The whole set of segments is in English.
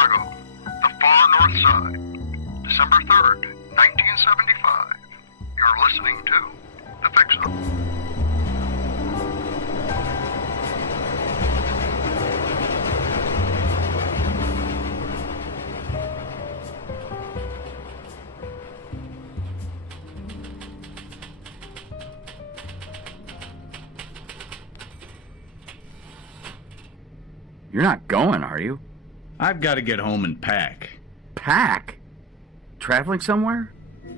Chicago, the far north side, December 3rd, 1975. You're listening to The Fix-Up. You're not going, are you? I've got to get home and pack. Pack? Traveling somewhere?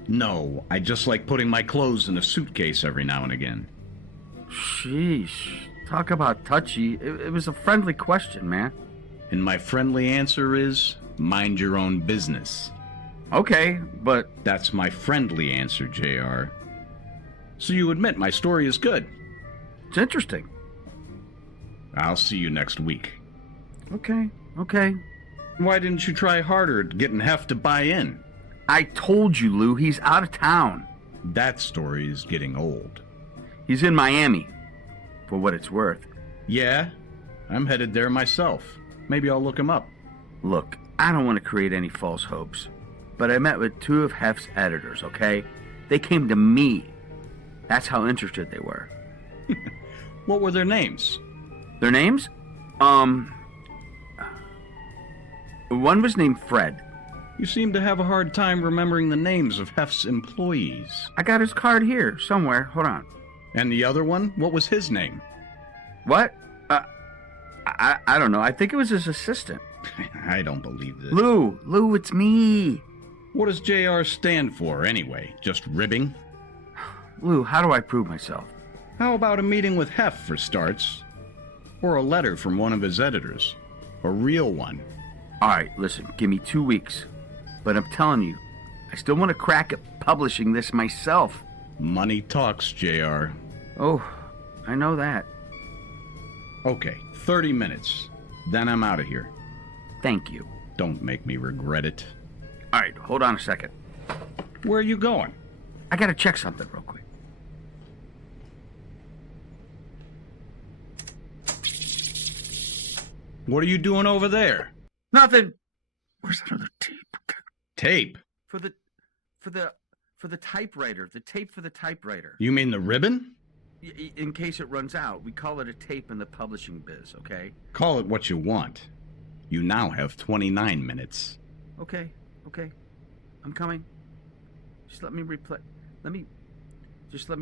No, I just like putting my clothes in a suitcase every now and again. Sheesh. Talk about touchy. It was a friendly question, man. And my friendly answer is, mind your own business. Okay, but... That's my friendly answer, JR. So you admit my story is good. It's interesting. I'll see you next week. Okay. Why didn't you try harder at getting Hef to buy in? I told you, Lou, he's out of town. That story is getting old. He's in Miami, for what it's worth. Yeah, I'm headed there myself. Maybe I'll look him up. Look, I don't want to create any false hopes, but I met with two of Hef's editors, okay? They came to me. That's how interested they were. What were their names? Their names? One was named Fred. You seem to have a hard time remembering the names of Hef's employees. I got his card here, somewhere. Hold on. And the other one? What was his name? What? I don't know. I think it was his assistant. I don't believe this. Lou, it's me. What does JR stand for, anyway? Just ribbing? Lou, how do I prove myself? How about a meeting with Hef, for starts? Or a letter from one of his editors. A real one. All right, listen, give me 2 weeks. But I'm telling you, I still want to crack at publishing this myself. Money talks, JR. Oh, I know that. Okay, 30 minutes. Then I'm out of here. Thank you. Don't make me regret it. All right, hold on a second. Where are you going? I gotta check something real quick. What are you doing over there? Nothing. Where's that other tape? Tape? For the typewriter. The tape for the typewriter. You mean the ribbon? In case it runs out, we call it a tape in the publishing biz, okay? Call it what you want. You now have 29 minutes. Okay. I'm coming. Just let me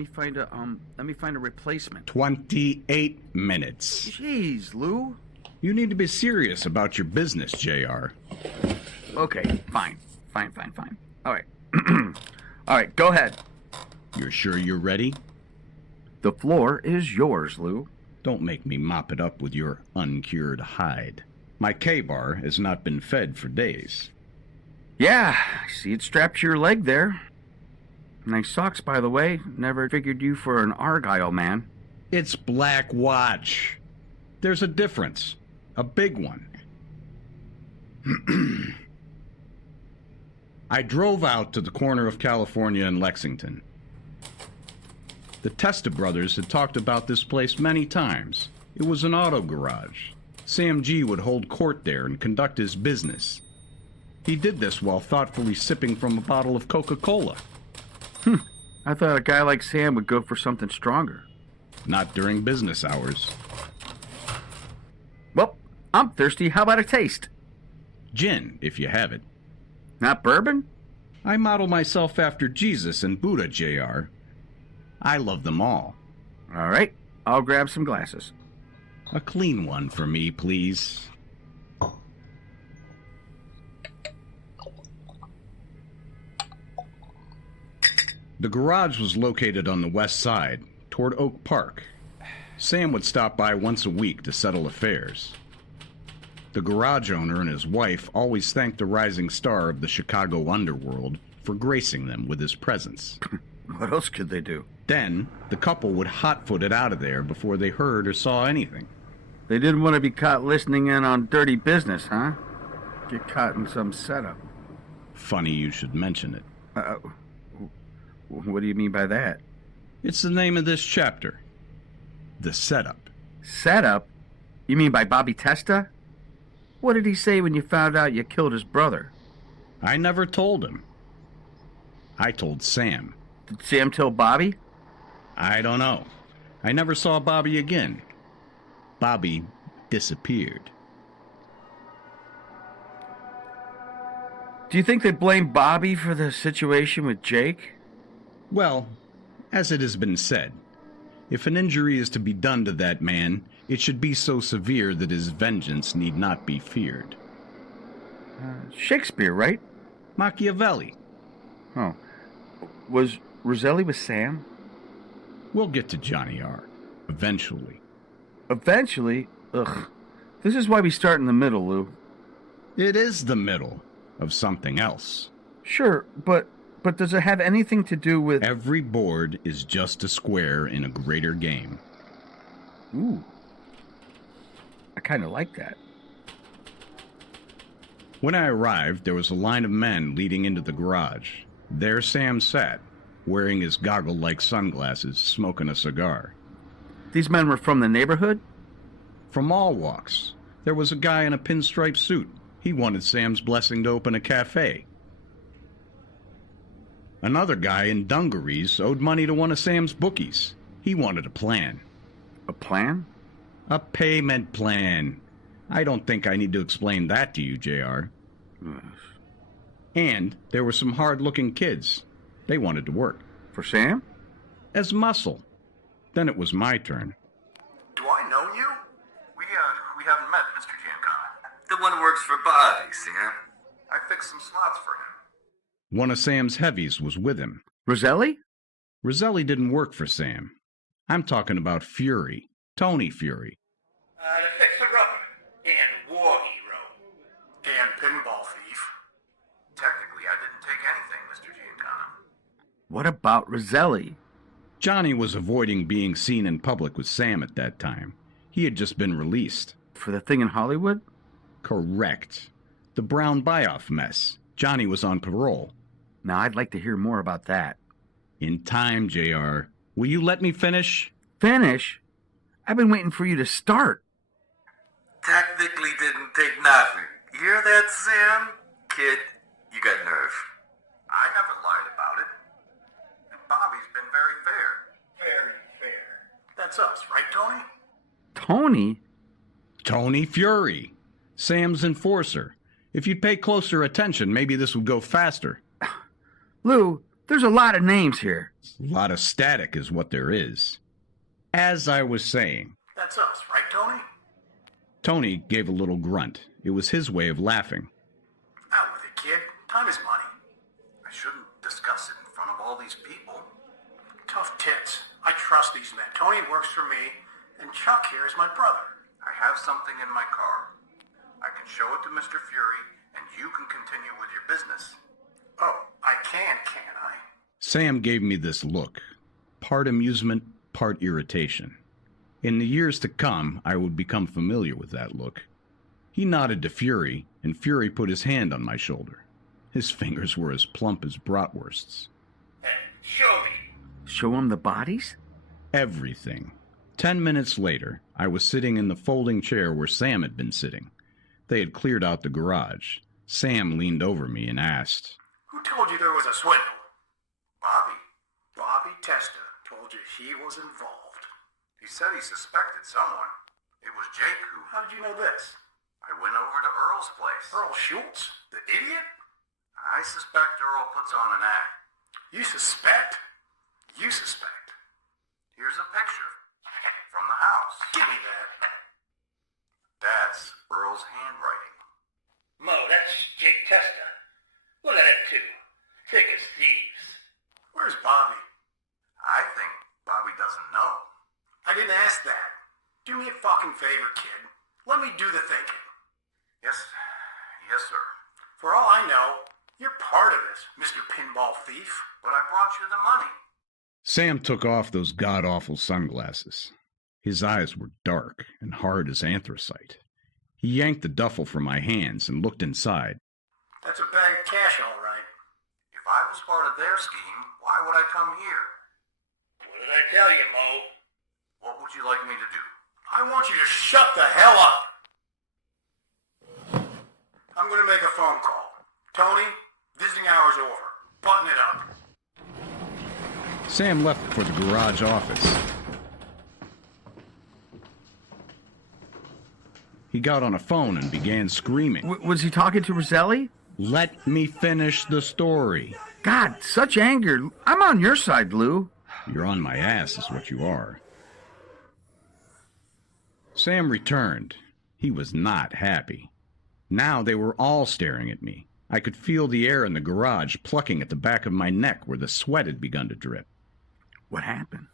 find a replacement. 28 minutes. Jeez, Lou. You need to be serious about your business, JR. Okay, fine. All right. All right, go ahead. You're sure you're ready? The floor is yours, Lou. Don't make me mop it up with your uncured hide. My K-bar has not been fed for days. Yeah, I see it strapped to your leg there. Nice socks, by the way. Never figured you for an Argyle man. It's Black Watch. There's a difference. A big one. I drove out to the corner of California and Lexington. The Testa brothers had talked about this place many times. It was an auto garage. Sam G would hold court there and conduct his business. He did this while thoughtfully sipping from a bottle of Coca-Cola. I thought a guy like Sam would go for something stronger. Not during business hours. Well, I'm thirsty. How about a taste? Gin, if you have it. Not bourbon? I model myself after Jesus and Buddha, JR. I love them all. All right, I'll grab some glasses. A clean one for me, please. The garage was located on the west side, toward Oak Park. Sam would stop by once a week to settle affairs. The garage owner and his wife always thanked the rising star of the Chicago underworld for gracing them with his presence. What else could they do? Then, the couple would hot-foot it out of there before they heard or saw anything. They didn't want to be caught listening in on dirty business, huh? Get caught in some setup. Funny you should mention it. What do you mean by that? It's the name of this chapter. The Setup. Setup? You mean by Bobby Testa? What did he say when you found out you killed his brother? I never told him. I told Sam. Did Sam tell Bobby? I don't know. I never saw Bobby again. Bobby disappeared. Do you think they blame Bobby for the situation with Jake? Well, as it has been said, if an injury is to be done to that man, it should be so severe that his vengeance need not be feared. Shakespeare, right? Machiavelli. Oh. Was Roselli with Sam? We'll get to Johnny R. eventually. Eventually? Ugh. This is why we start in the middle, Lou. It is the middle of something else. Sure, but does it have anything to do with... Every board is just a square in a greater game. Ooh. I kind of like that. When I arrived, there was a line of men leading into the garage. There Sam sat, wearing his goggle-like sunglasses, smoking a cigar. These men were from the neighborhood? From all walks. There was a guy in a pinstripe suit. He wanted Sam's blessing to open a cafe. Another guy in dungarees owed money to one of Sam's bookies. He wanted a plan. A plan? A payment plan. I don't think I need to explain that to you, JR. And there were some hard-looking kids. They wanted to work. For Sam? As muscle. Then it was my turn. Do I know you? We haven't met, Mr. Giancana. The one who works for Bobby, Sam. I fixed some slots for him. One of Sam's heavies was with him. Roselli? Roselli didn't work for Sam. I'm talking about Fury. Tony Fury. To fix the rubber. And war hero. And pinball thief. Technically, I didn't take anything, Mr. Giancana. What about Roselli? Johnny was avoiding being seen in public with Sam at that time. He had just been released. For the thing in Hollywood? Correct. The Brown buy-off mess. Johnny was on parole. Now, I'd like to hear more about that. In time, JR. Will you let me finish? Finish? I've been waiting for you to start. Technically didn't take nothing. You hear that, Sam? Kid, you got nerve. I never lied about it. And Bobby's been very fair. Very fair. That's us, right, Tony? Tony? Tony Fury. Sam's enforcer. If you'd pay closer attention, maybe this would go faster. Lou, there's a lot of names here. A lot of static is what there is. As I was saying, That's us, right, Tony? Tony gave a little grunt. It was his way of laughing. Out with it, kid. Time is money. I shouldn't discuss it in front of all these people. Tough tits. I trust these men. Tony works for me, and Chuck here is my brother. I have something in my car. I can show it to Mr. Fury, and you can continue with your business. Oh, I can't I? Sam gave me this look, part amusement, part irritation. In the years to come, I would become familiar with that look. He nodded to Fury, and Fury put his hand on my shoulder. His fingers were as plump as bratwursts. Show me. Show him the bodies? Everything. 10 minutes later, I was sitting in the folding chair where Sam had been sitting. They had cleared out the garage. Sam leaned over me and asked, Who told you there was a swindle? Bobby. Bobby Testa told you he was involved. He said he suspected someone. It was Jake who... How did you know this? I went over to Earl's place. Earl Schultz? The idiot? I suspect Earl puts on an act. You suspect? You suspect. Here's a picture. From the house. Give me that. That's Earl's handwriting. Mo, that's Jake Testa. Look at that, too. Thick as thieves. Where's Bobby? I think Bobby doesn't know. I didn't ask that. Do me a fucking favor, kid. Let me do the thinking. Yes, sir. For all I know, you're part of this, Mr. Pinball Thief. But I brought you the money. Sam took off those god-awful sunglasses. His eyes were dark and hard as anthracite. He yanked the duffel from my hands and looked inside. That's a bag of cash, all right. If I was part of their scheme, why would I come here? What did I tell you, Mo? What would you like me to do? I want you to shut the hell up! Sam left for the garage office. He got on a phone and began screaming. Was he talking to Roselli? Let me finish the story. God, such anger. I'm on your side, Lou. You're on my ass is what you are. Sam returned. He was not happy. Now they were all staring at me. I could feel the air in the garage plucking at the back of my neck where the sweat had begun to drip. What happened?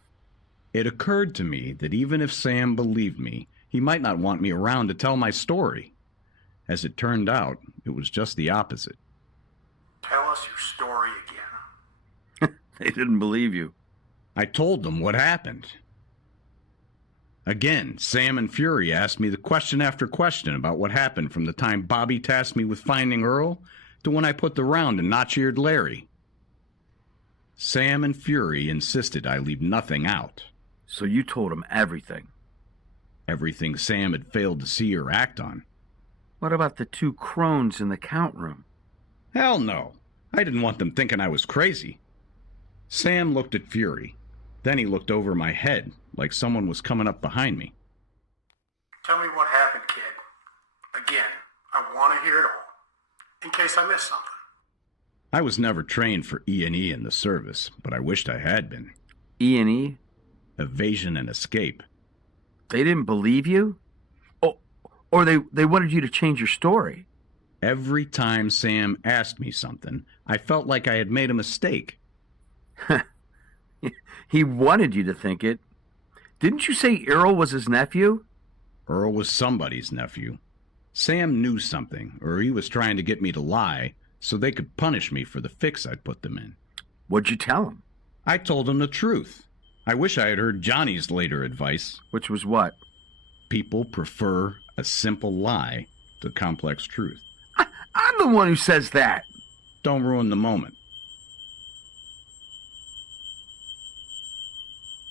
It occurred to me that even if Sam believed me, he might not want me around to tell my story. As it turned out, it was just the opposite. Tell us your story again. They didn't believe you. I told them what happened. Again, Sam and Fury asked me the question after question about what happened from the time Bobby tasked me with finding Earl to when I put the round and notch-eared Larry. Sam and Fury insisted I leave nothing out. So you told him everything. Everything Sam had failed to see or act on. What about the two crones in the count room? Hell no. I didn't want them thinking I was crazy. Sam looked at Fury. Then he looked over my head like someone was coming up behind me. Tell me what happened, kid. Again, I want to hear it all, in case I missed something. I was never trained for E&E in the service, but I wished I had been. E&E? Evasion and escape. They didn't believe you? Oh, or they wanted you to change your story? Every time Sam asked me something, I felt like I had made a mistake. He wanted you to think it. Didn't you say Earl was his nephew? Earl was somebody's nephew. Sam knew something, or he was trying to get me to lie so they could punish me for the fix I'd put them in. What'd you tell him? I told him the truth. I wish I had heard Johnny's later advice. Which was what? People prefer a simple lie to complex truth. I'm the one who says that. Don't ruin the moment.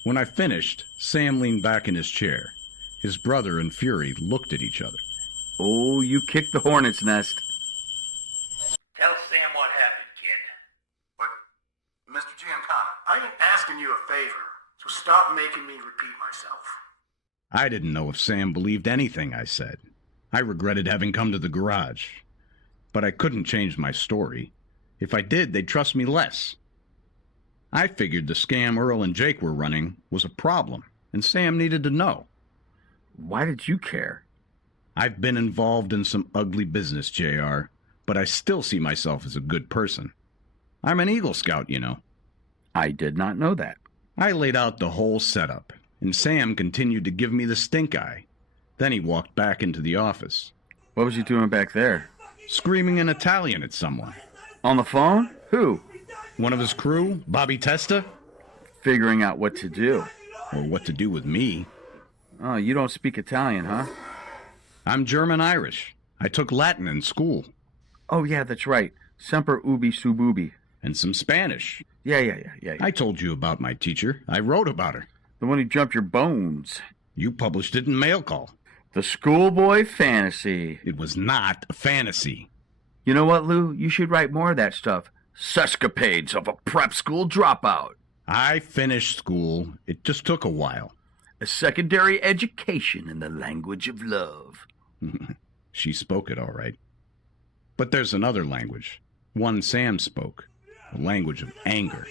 When I finished, Sam leaned back in his chair. His brother and Fury looked at each other. Oh, you kicked the hornet's nest. Tell Sam what happened, kid. But, Mr. Giancana, I ain't asking you a favor, so stop making me repeat myself. I didn't know if Sam believed anything I said. I regretted having come to the garage. But I couldn't change my story. If I did, they'd trust me less. I figured the scam Earl and Jake were running was a problem, and Sam needed to know. Why did you care? I've been involved in some ugly business, JR, but I still see myself as a good person. I'm an Eagle Scout, you know. I did not know that. I laid out the whole setup, and Sam continued to give me the stink eye. Then he walked back into the office. What was he doing back there? Screaming in Italian at someone. On the phone? Who? One of his crew, Bobby Testa? Figuring out what to do. Or what to do with me. Oh, you don't speak Italian, huh? I'm German-Irish. I took Latin in school. Oh, yeah, that's right. Semper ubi sub ubi. And some Spanish. Yeah. I told you about my teacher. I wrote about her. The one who jumped your bones. You published it in Mail Call. The schoolboy fantasy. It was not a fantasy. You know what, Lou? You should write more of that stuff. Sescapades of a prep school dropout. I finished school. It just took a while. A secondary education in the language of love. She spoke it all right. But there's another language. One Sam spoke. A language of anger.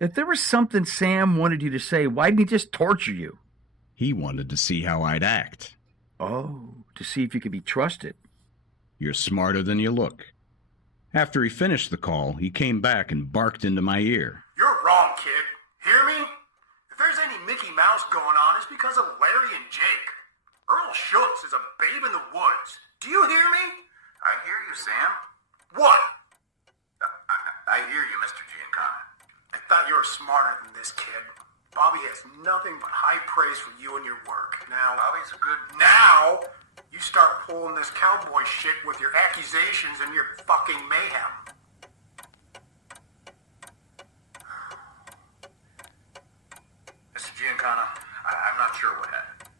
If there was something Sam wanted you to say, why didn't he just torture you? He wanted to see how I'd act. Oh, to see if you could be trusted. You're smarter than you look. After he finished the call, he came back and barked into my ear. You're wrong, kid. Hear me? If there's any Mickey Mouse going on, it's because of Larry and Jake. Earl Schultz is a babe in the woods. Do you hear me? I hear you, Sam. What? I hear you, Mr. Giancana. I thought you were smarter than this, kid. Bobby has nothing but high praise for you and your work. Now, Bobby's a good... Now, you start pulling this cowboy shit with your accusations and your fucking mayhem. Mr. Giancana, I'm not sure what happened.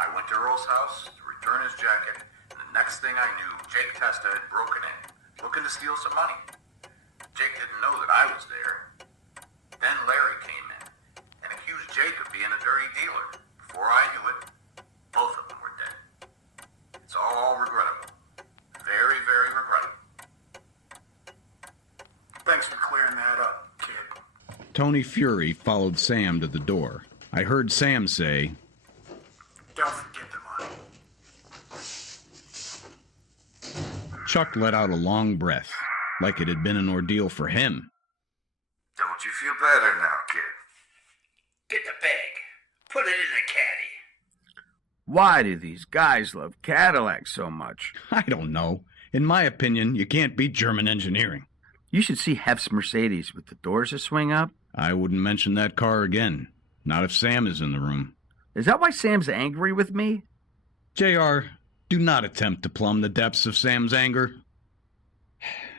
I went to Earl's house to return his jacket, and the next thing I knew, Jake Testa had broken in, looking to steal some money. Jake didn't know that I was there. Then Larry Jake of being a dirty dealer. Before I knew it, both of them were dead. It's all regrettable. Very, very regrettable. Thanks for clearing that up, kid. Tony Fury followed Sam to the door. I heard Sam say, Don't forget the money. Chuck let out a long breath, like it had been an ordeal for him. Don't you feel better now, kid? Get the bag. Put it in the caddy. Why do these guys love Cadillacs so much? I don't know. In my opinion, you can't beat German engineering. You should see Hef's Mercedes with the doors that swing up. I wouldn't mention that car again. Not if Sam is in the room. Is that why Sam's angry with me? JR, do not attempt to plumb the depths of Sam's anger.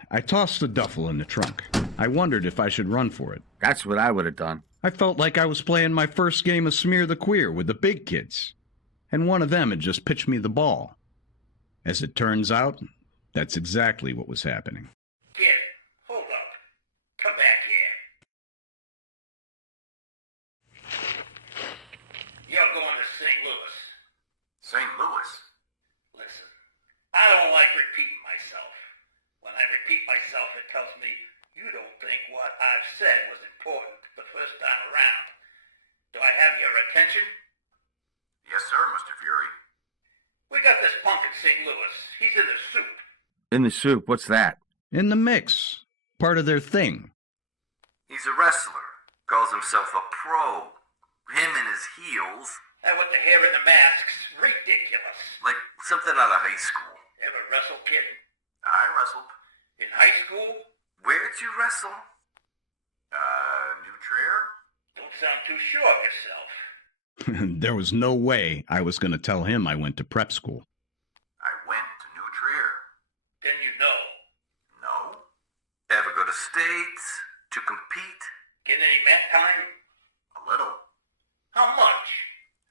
I tossed the duffel in the trunk. I wondered if I should run for it. That's what I would have done. I felt like I was playing my first game of Smear the Queer with the big kids, and one of them had just pitched me the ball. As it turns out, that's exactly what was happening. Kid, hold up. Come back here. You're going to St. Louis. St. Louis? Listen, I don't like repeating myself. When I repeat myself, it tells me you don't think what I've said was important the first time around. Do I have your attention? Yes, sir, Mr. Fury. We got this punk in St. Louis. He's in the soup. In the soup, what's that? In the mix. Part of their thing. He's a wrestler. Calls himself a pro. Him and his heels. And with the hair and the masks, ridiculous. Like something out of high school. Ever wrestle, kid? I wrestled. In high school? Where'd you wrestle? New Trier? Don't sound too sure of yourself. There was no way I was going to tell him I went to prep school. I went to New Trier. Then you know. No. Ever go to States to compete? Get any mat time? A little. How much?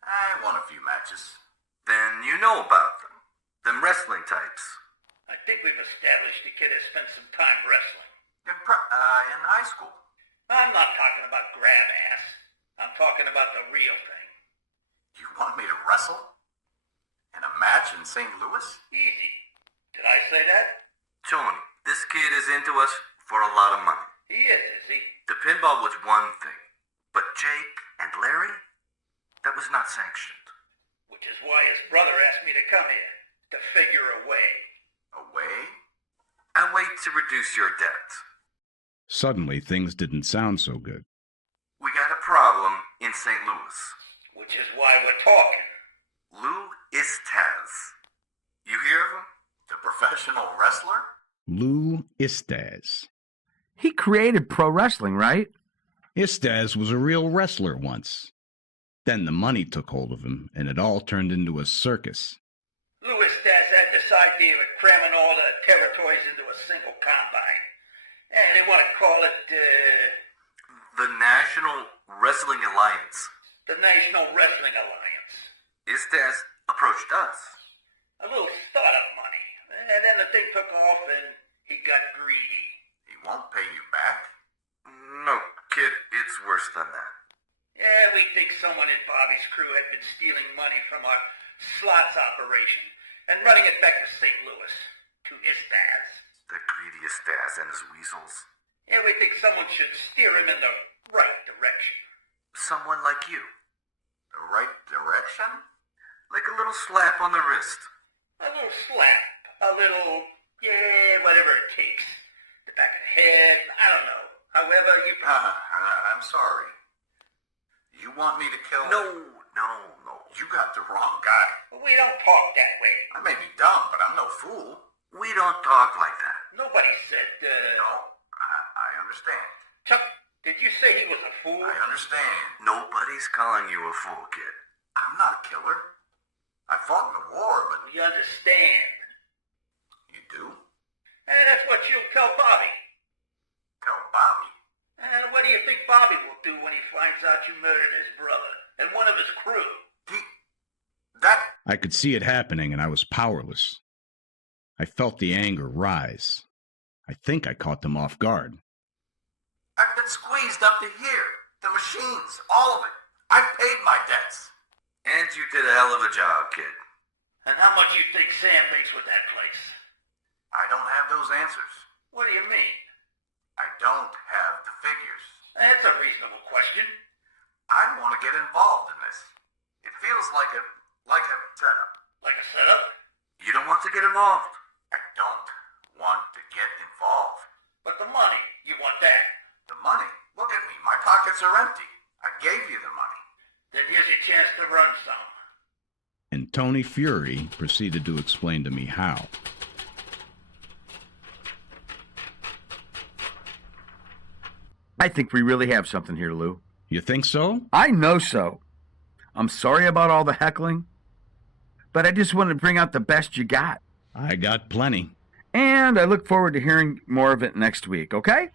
I won a few matches. Then you know about them. Them wrestling types. I think we've established the kid has spent some time wrestling. In high school. I'm not talking about grab ass. I'm talking about the real thing. You want me to wrestle? In a match in St. Louis? Easy. Did I say that? Tony, this kid is into us for a lot of money. He is he? The pinball was one thing, but Jake and Larry, that was not sanctioned. Which is why his brother asked me to come here, to figure a way. A way? A way to reduce your debt. Suddenly, things didn't sound so good. We got a problem in St. Louis. Which is why we're talking. Lou Istaz. You hear of him? The professional wrestler? Lou Istaz. He created pro wrestling, right? Istaz was a real wrestler once. Then the money took hold of him, and it all turned into a circus. Louis Stas had this idea of cramming all the territories into a single combine. And they want to call it, The National Wrestling Alliance. the National Wrestling Alliance. Istaz approached us. A little startup money. And then the thing took off and he got greedy. He won't pay you back. No, kid, it's worse than that. Yeah, we think someone in Bobby's crew had been stealing money from our slots operation and running it back to St. Louis, to Istaz. The greedy Istaz and his weasels. Yeah, we think someone should steer him in the right direction. Someone like you. The right direction? Like a little slap on the wrist. A little slap, a little, yeah, whatever it takes. The back of the head, I don't know. However you... I'm sorry. You want me to kill... No. You got the wrong guy. We don't talk that way. I may be dumb, but I'm no fool. We don't talk like that. Nobody said, No, I understand. Chuck, did you say he was a fool? I understand. Nobody's calling you a fool, kid. I'm not a killer. I fought in the war, but... We understand. You do? And that's what you'll tell Bobby. Tell Bobby. And what do you think Bobby will do when he finds out you murdered his brother and one of his crew? I could see it happening, and I was powerless. I felt the anger rise. I think I caught them off guard. I've been squeezed up to here. The machines, all of it. I paid my debts. And you did a hell of a job, kid. And how much you think Sam makes with that place? I don't have those answers. What do you mean? I don't have the figures. That's a reasonable question. I want to get involved in this. It feels like a setup. Like a setup? You don't want to get involved. I don't want to get involved. But the money, you want that? The money? Look at me. My pockets are empty. I gave you the money. Then here's your chance to run some. And Tony Fury proceeded to explain to me how. I think we really have something here, Lou. You think so? I know so. I'm sorry about all the heckling, but I just wanted to bring out the best you got. I got plenty. And I look forward to hearing more of it next week, okay?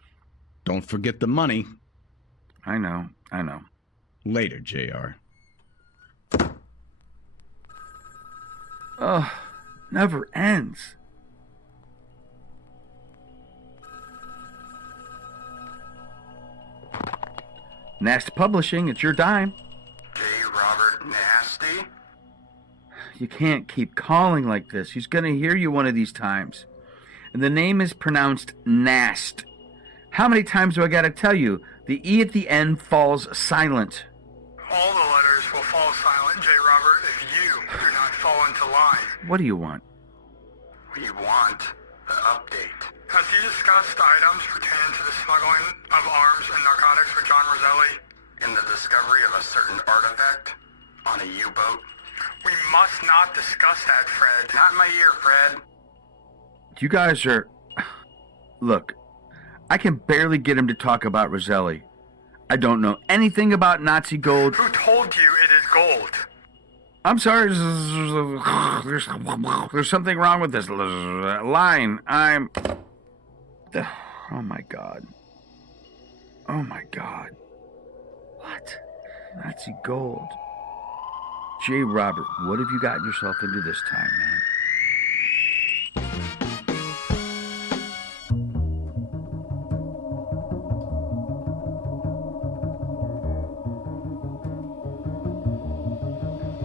Don't forget the money. I know. Later, JR. Ugh, never ends. Nast Publishing, it's your dime. J. Robert Nasty? You can't keep calling like this. He's going to hear you one of these times. And the name is pronounced Nast. How many times do I got to tell you? The E at the end falls silent. All the letters will fall silent, J. Robert, if you do not fall into line. What do you want? We want the update. Has he discussed items pertaining to the smuggling of arms and narcotics for John Roselli? In the discovery of a certain artifact on a U-boat. We must not discuss that, Fred. Not in my ear, Fred. You guys are... Look, I can barely get him to talk about Roselli. I don't know anything about Nazi gold. Who told you it is gold? I'm sorry, there's something wrong with this line. Oh my God. Oh my God. What? Nazi gold. J. Robert, what have you gotten yourself into this time, man?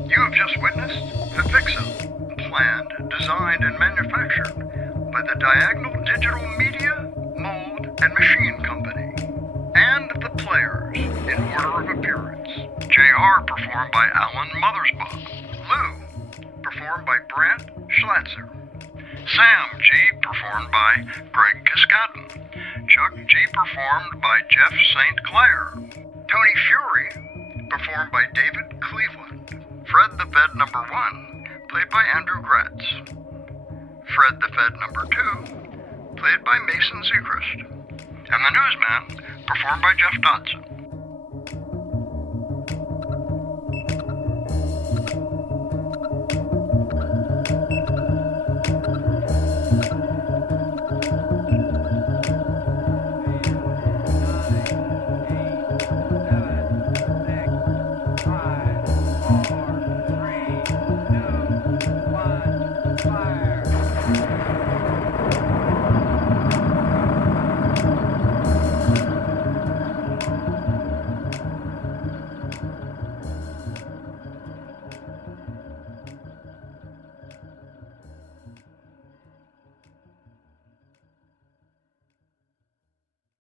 You have just witnessed The Vixen, planned, designed, and manufactured by the Diagonal Digital Media, Mold, and Machine Company, and The Players, in order of appearance. JR performed by Alan Mothersbaugh. Lou performed by Brant Schlatzer. Sam G performed by Greg Cascadden. Chuck G performed by Jeff St. Clair. Tony Fury performed by David Cleveland. Fred the Fed number 1, played by Andrew Gratz. Fred the Fed number 2, played by Mason Seacrest. And the Newsman, performed by Jeff Dodson.